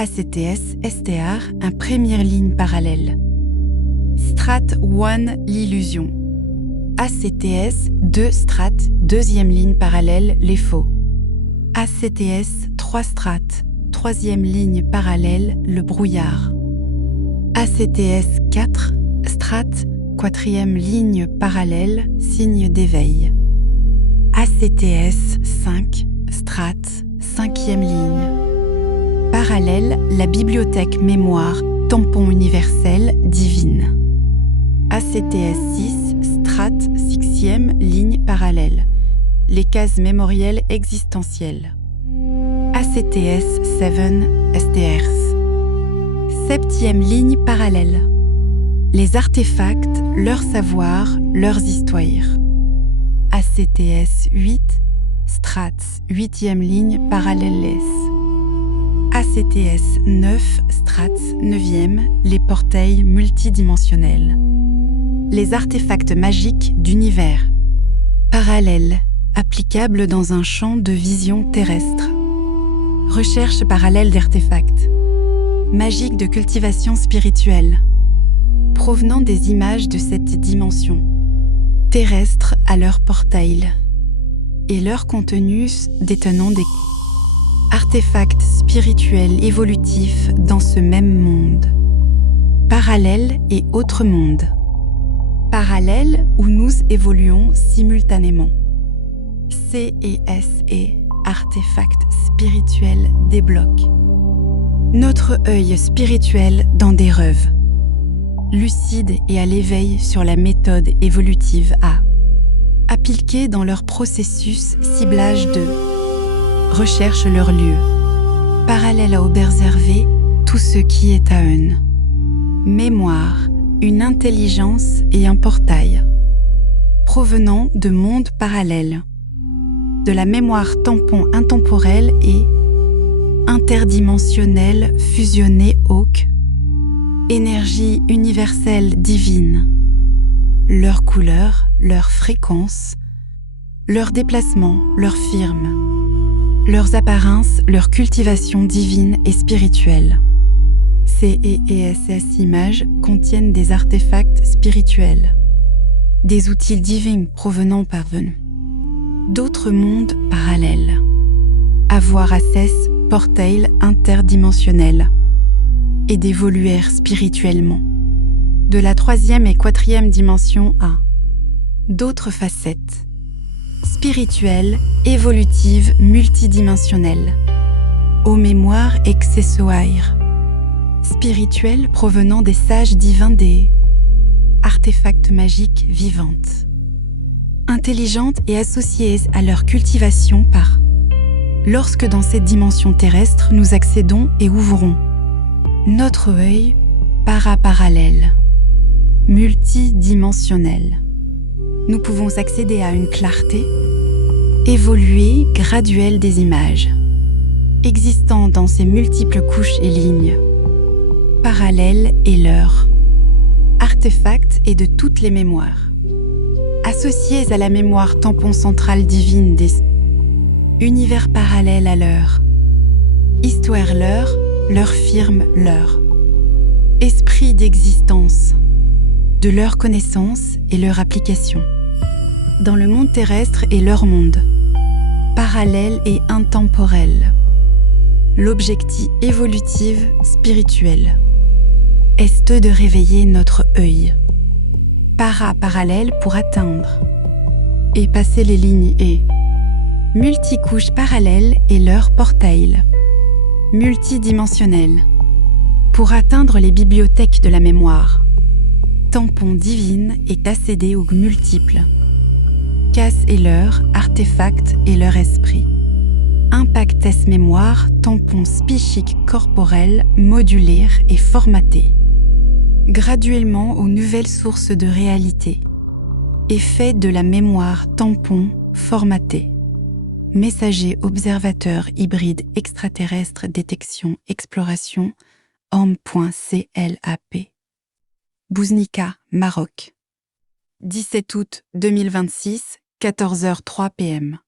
ACTS STR, un première ligne parallèle. Strat 1, l'illusion. ACTS 2 strat, deuxième ligne parallèle, les faux. ACTS 3 strat, troisième ligne parallèle, le brouillard. ACTS 4 strat, quatrième ligne parallèle, signe d'éveil. ACTS 5 strat, cinquième ligne. Parallèle, la bibliothèque mémoire, tampon universel, divine. ACTS 6 strat, sixième ligne parallèle. Les cases mémorielles existentielles. ACTS 7 STRs. Septième ligne parallèle. Les artefacts, leurs savoirs, leurs histoires. ACTS 8 strats, huitième ligne parallèle. ACTS 9 strats, neuvième, les portails multidimensionnels. Les artefacts magiques d'univers. Parallèle, applicable dans un champ de vision terrestre. Recherche parallèle d'artefacts. Magique de cultivation spirituelle. Provenant des images de cette dimension. Terrestre à leur portail. Et leur contenu détenant des artefacts spirituels évolutifs dans ce même monde. Parallèle et autre monde. Parallèle où nous évoluons simultanément. C et S et artefacts spirituels débloquent. Notre œil spirituel dans des rêves. Lucide et à l'éveil sur la méthode évolutive A. Appliqués dans leur processus ciblage de recherche leur lieu. Parallèle à observer tout ce qui est à eux. Mémoire, une intelligence et un portail. Provenant de mondes parallèles. De la mémoire tampon intemporelle et interdimensionnelle fusionnée Hawk. Énergie universelle divine. Leur couleur, leur fréquence, leur déplacement, leur firme. Leurs apparences, leur cultivation divine et spirituelle. CE et SS images contiennent des artefacts spirituels, des outils divins provenant par eux, d'autres mondes parallèles. Avoir accès portail interdimensionnel et d'évoluer spirituellement. De la troisième et quatrième dimension à d'autres facettes. Spirituelle, évolutive, multidimensionnelle. Aux mémoires accessoires. Spirituelle provenant des sages divins des artefacts magiques vivantes. Intelligentes et associées à leur cultivation par lorsque dans cette dimension terrestre nous accédons et ouvrons notre œil paraparallèle, multidimensionnel. Nous pouvons accéder à une clarté, évoluée graduelle des images, existant dans ces multiples couches et lignes, parallèles et leurs, artefacts et de toutes les mémoires, associés à la mémoire tampon centrale divine des univers parallèles à leur, histoire leur firme leur, esprit d'existence, de leur connaissance et leur application, dans le monde terrestre et leur monde, parallèle et intemporel, l'objectif évolutif spirituel, est de réveiller notre œil, parallèle pour atteindre, et passer les lignes et multicouches parallèles et leur portail, multidimensionnel, pour atteindre les bibliothèques de la mémoire. Tampon divine est accédé aux multiples. Casse et leur, artefacts et leur esprit. Impactes mémoire, tampon psychique corporel, modulé et formaté. Graduellement aux nouvelles sources de réalité. Effet de la mémoire tampon formaté. Messager observateur hybride extraterrestre détection exploration homme.clap. Bouznika, Maroc. 17 août 2026, 14h03 p.m.